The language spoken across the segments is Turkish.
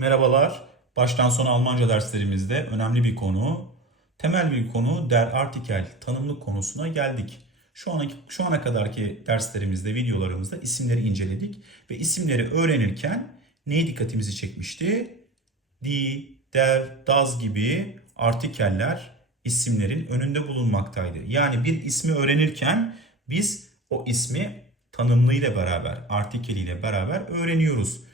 Merhabalar. Baştan sona Almanca derslerimizde önemli bir konu, temel bir konu der artikel tanımlık konusuna geldik. Şu ana, şu ana kadarki derslerimizde, videolarımızda isimleri inceledik ve isimleri öğrenirken neye dikkatimizi çekmişti? Die, der, das gibi artikeller isimlerin önünde bulunmaktaydı. Yani bir ismi öğrenirken biz o ismi tanımlığıyla beraber, artikeliyle beraber öğreniyoruz.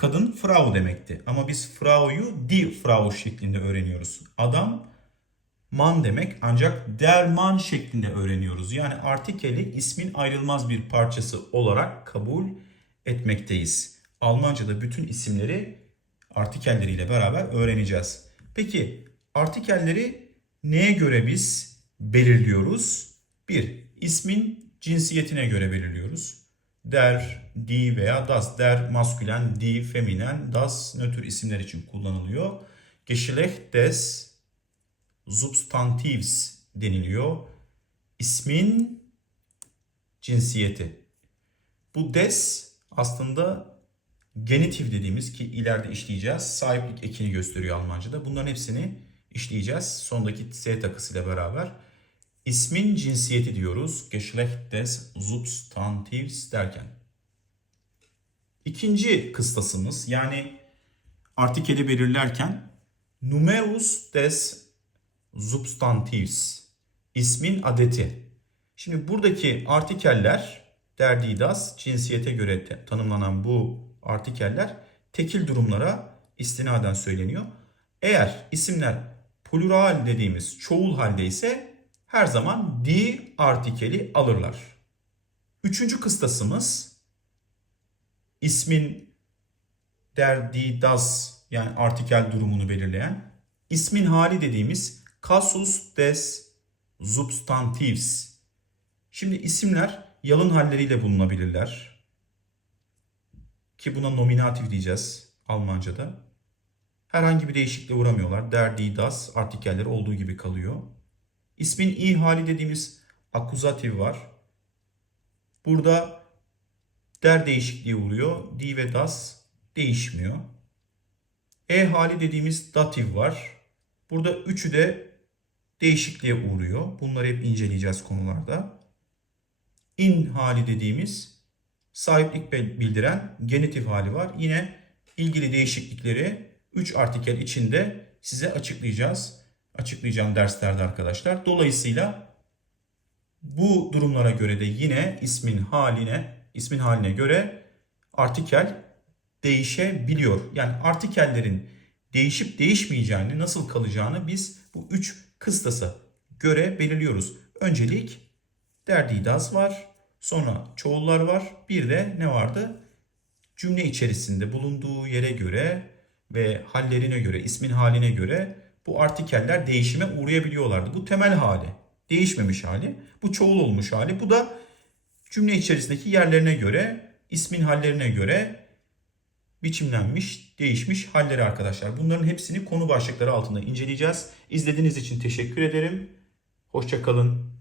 Kadın Frau demekti. Ama biz Frau'yu die Frau şeklinde öğreniyoruz. Adam man demek ancak der man şeklinde öğreniyoruz. Yani artikeli ismin ayrılmaz bir parçası olarak kabul etmekteyiz. Almanca'da bütün isimleri artikelleriyle beraber öğreneceğiz. Peki artikelleri neye göre biz belirliyoruz? Bir, ismin cinsiyetine göre belirliyoruz. Der, die veya das. Der maskülen, die feminen, das nötr isimler için kullanılıyor. Geschlecht des Substantivs deniliyor. İsmin cinsiyeti. Bu des aslında genitif dediğimiz ki ileride işleyeceğiz. Sahiplik ekini gösteriyor Almanca'da. Bunların hepsini işleyeceğiz. Sondaki S takısıyla beraber. İsmin cinsiyeti diyoruz. Geschlecht des Substantivs derken. İkinci kıstasımız yani artikeli belirlerken numerus des substantivs ismin adeti. Şimdi buradaki artikeller derdidas cinsiyete göre te- tanımlanan bu artikeller tekil durumlara istinaden söyleniyor. Eğer isimler plural dediğimiz çoğul halde ise her zaman di artikeli alırlar. Üçüncü kıstasımız ismin der, die, das yani artikel durumunu belirleyen ismin hali dediğimiz kasus des substantivs. Şimdi isimler yalın halleriyle bulunabilirler. Ki buna nominatif diyeceğiz Almanca'da. Herhangi bir değişikliğe uğramıyorlar. Der, die, das artikelleri olduğu gibi kalıyor. İsmin i hali dediğimiz akuzatif var. Burada der değişikliğe uğruyor. Die ve das değişmiyor. E hali dediğimiz datif var. Burada üçü de değişikliğe uğruyor. Bunları hep inceleyeceğiz konularda. In hali dediğimiz sahiplik bildiren genitif hali var. Yine ilgili değişiklikleri 3 artikel içinde size açıklayacağız. Açıklayacağım derslerde arkadaşlar. Dolayısıyla bu durumlara göre de yine ismin haline, ismin haline göre artikel değişebiliyor. Yani artikellerin değişip değişmeyeceğini, nasıl kalacağını biz bu üç kıstasa göre belirliyoruz. Öncelik derdidaz var, sonra çoğullar var, bir de ne vardı? Cümle içerisinde bulunduğu yere göre ve hallerine göre, ismin haline göre bu artikeller değişime uğrayabiliyorlardı. Bu temel hali, değişmemiş hali, bu çoğul olmuş hali, bu da cümle içerisindeki yerlerine göre, ismin hallerine göre biçimlenmiş, değişmiş halleri arkadaşlar. Bunların hepsini konu başlıkları altında inceleyeceğiz. İzlediğiniz için teşekkür ederim. Hoşçakalın.